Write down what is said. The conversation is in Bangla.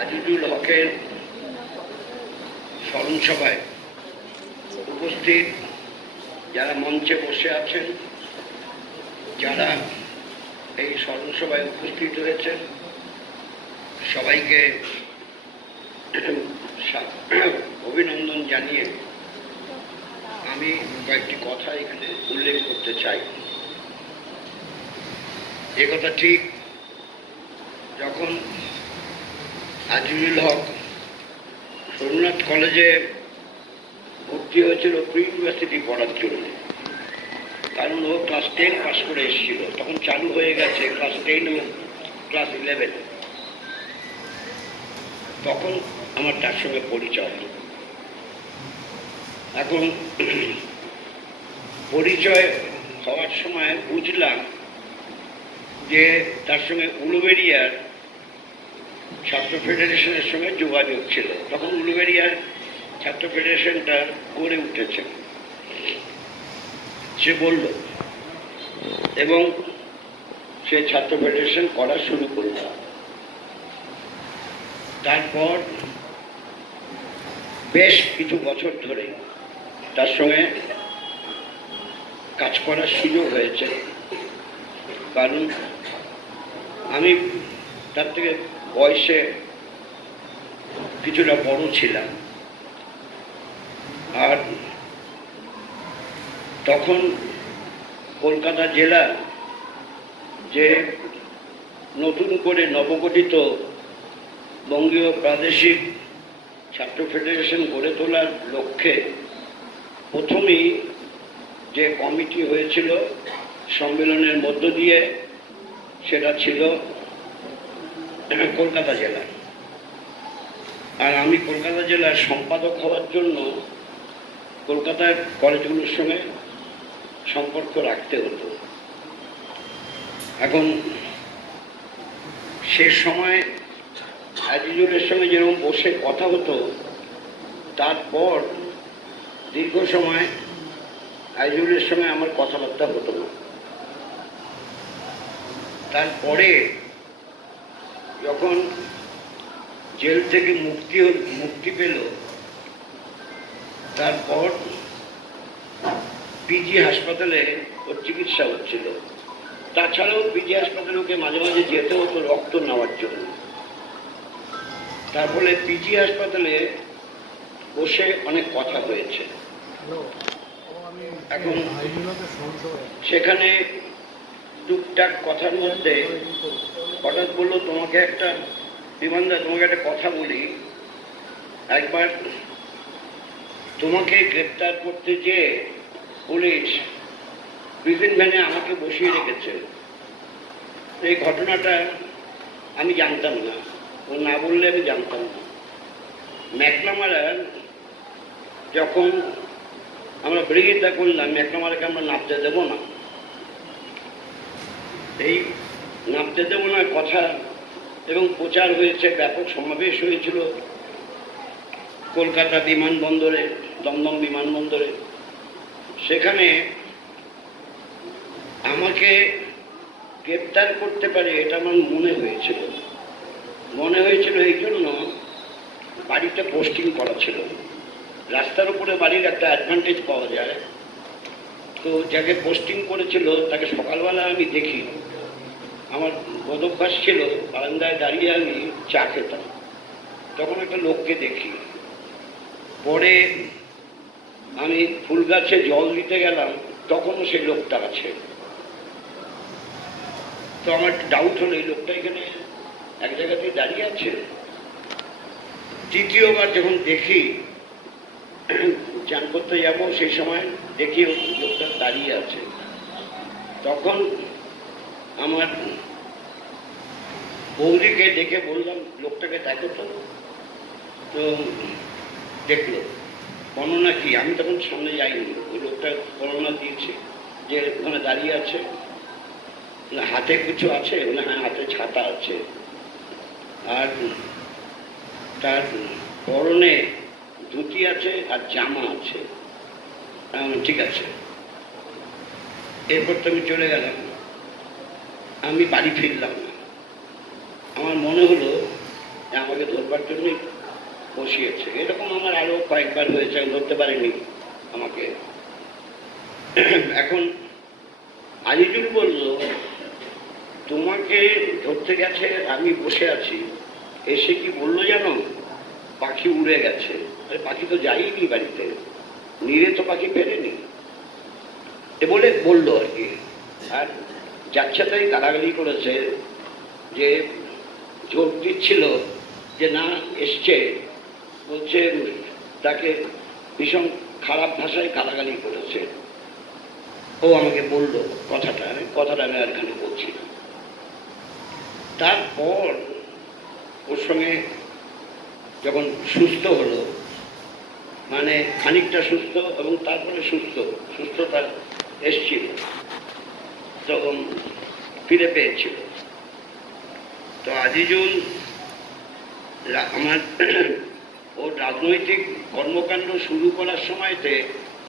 আজিজুল হকের স্মরণ সভায় উপস্থিত যারা মঞ্চে বসে আছেন, যারা এই স্মরণ সভায় উপস্থিত হয়েছেন, সবাইকে অভিনন্দন জানিয়ে আমি কয়েকটি কথা এখানে উল্লেখ করতে চাই। এ কথা ঠিক, যখন আজিজুল হক সোমনাথ কলেজে ভর্তি হয়েছিল প্রি ইউনিভার্সিটি পড়ার জন্য, কারণ ও ক্লাস 10 পাস করে এসেছিল, তখন চালু হয়ে গেছে ক্লাস 10 এবং ক্লাস 11। তখন আমার তার সঙ্গে পরিচয়। এখন পরিচয় হওয়ার সময় বুঝলাম যে তার সঙ্গে উলুবেড়িয়ার ছাত্র ফেডারেশনের সঙ্গে যোগাযোগ ছিল। তখন উলুবেড়িয়ার ছাত্র ফেডারেশনটা গড়ে উঠেছে, সে বলল, এবং সে ছাত্র ফেডারেশন করা শুরু করল। তারপর বেশ কিছু বছর ধরে তার সঙ্গে কাজ করার সুযোগ হয়েছে, কারণ আমি তার থেকে বয়সে কিছুটা বড় ছিলাম। আর তখন কলকাতা জেলা যে নতুন করে নবগঠিত বঙ্গীয় প্রাদেশিক ছাত্র ফেডারেশন গড়ে তোলার লক্ষ্যে প্রথমেই যে কমিটি হয়েছিল সম্মেলনের মধ্য দিয়ে, সেটা ছিল কলকাতা জেলা। আর আমি কলকাতা জেলার সম্পাদক হওয়ার জন্য কলকাতার কলেজগুলোর সঙ্গে সম্পর্ক রাখতে হতো। এখন সে সময় আজিজুলের সঙ্গে যেরকম বসে কথা হতো, তারপর দীর্ঘ সময় আজিজুলের সঙ্গে আমার কথাবার্তা হতো না। তারপরে যখন জেল থেকে মুক্তি পেল, তারপর পিজি হাসপাতালে ওর চিকিৎসা হচ্ছিল। তাছাড়াও পিজি হাসপাতালে ওকে মাঝে মাঝে যেতে হতো রক্ত নেওয়ার জন্য। তার ফলে পিজি হাসপাতালে বসে অনেক কথা হয়েছে। এখন সেখানে টুকটাক কথার মধ্যে হঠাৎ বললো, তোমাকে একটা বিমানদা, তোমাকে একটা কথা বলি, একবার তোমাকে গ্রেপ্তার করতে যেয়ে পুলিশ বিভিন্ন ভ্যানে আমাকে বসিয়ে রেখেছে। এই ঘটনাটা আমি জানতাম না, ও না বললে আমি জানতাম না। ম্যাকনামারা যখন আমরা বিরোধিতা করলাম, ম্যাকনামারাকে আমরা নামতে দেব না, এই নামতে দেব না কথা এবং প্রচার হয়েছে, ব্যাপক সমাবেশ হয়েছিল কলকাতা বিমানবন্দরে, দমদম বিমানবন্দরে। সেখানে আমাকে গ্রেপ্তার করতে পারে এটা আমার মনে হয়েছিল এই জন্য বাড়িতে পোস্টিং করা ছিল। রাস্তার উপরে বাড়ির একটা অ্যাডভান্টেজ পাওয়া যায়, তো যাকে পোস্টিং করেছিল তাকে সকালবেলা আমি দেখি। আমার বদভ্যাস ছিল বারান্দায় দাঁড়িয়ে আমি চা খেতাম, তখন একটা লোককে দেখি। পরে আমি ফুল গাছে জল দিতে গেলাম, তখনও সেই লোকটা আছে। তো আমার ডাউট হলো, এই লোকটা এখানে এক জায়গাতে দাঁড়িয়ে আছে। তৃতীয়বার যখন দেখি, চান করতে যাবো, সেই সময় দেখি লোকটা দাঁড়িয়ে আছে। তখন আমার বৌদিকে ডেকে বললাম, লোকটাকে দেখো তো। তো দেখলো। বর্ণনা কি? আমি তখন সামনে যাইনি। ওই লোকটা বর্ণনা দিয়েছে যে ওখানে দাঁড়িয়ে আছে, হাতে কিছু আছে, হ্যাঁ হাতে ছাতা আছে, আর তার পরনে ধুতি আছে আর জামা আছে। ঠিক আছে। এরপর তো আমি চলে গেলাম, আমি বাড়ি ফিরলাম না। আমার মনে হলো যে আমাকে ধরবার জন্যই বসিয়েছে। এরকম আমার আরও কয়েকবার হয়েছে, আমি ধরতে পারিনি আমাকে। এখন আজিজুল বলল, তোমাকে ধরতে গেছে, আমি বসে আছি, এসে কি বললো জানো, পাখি উড়ে গেছে। আরে পাখি তো যায়নি বাড়িতে, নিরে তো পাখি ফেরেনি, এ বলে বললো আর কি। আর যাচ্ছে তাই গালাগালি করেছে, যে জোর দিচ্ছিল যে না এসছে, বলছে তাকে ভীষণ খারাপ ভাষায় গালাগালি করেছে। ও আমাকে বললো কথাটা আমি আর এখানে বলছি না। তারপর ওর সঙ্গে যখন সুস্থ হলো, মানে খানিকটা সুস্থ এবং তারপরে সুস্থতা এসছিল, তখন ফিরে পেয়েছিল। তো আজিজুল আমার ওর রাজনৈতিক কর্মকাণ্ড শুরু করার সময়তে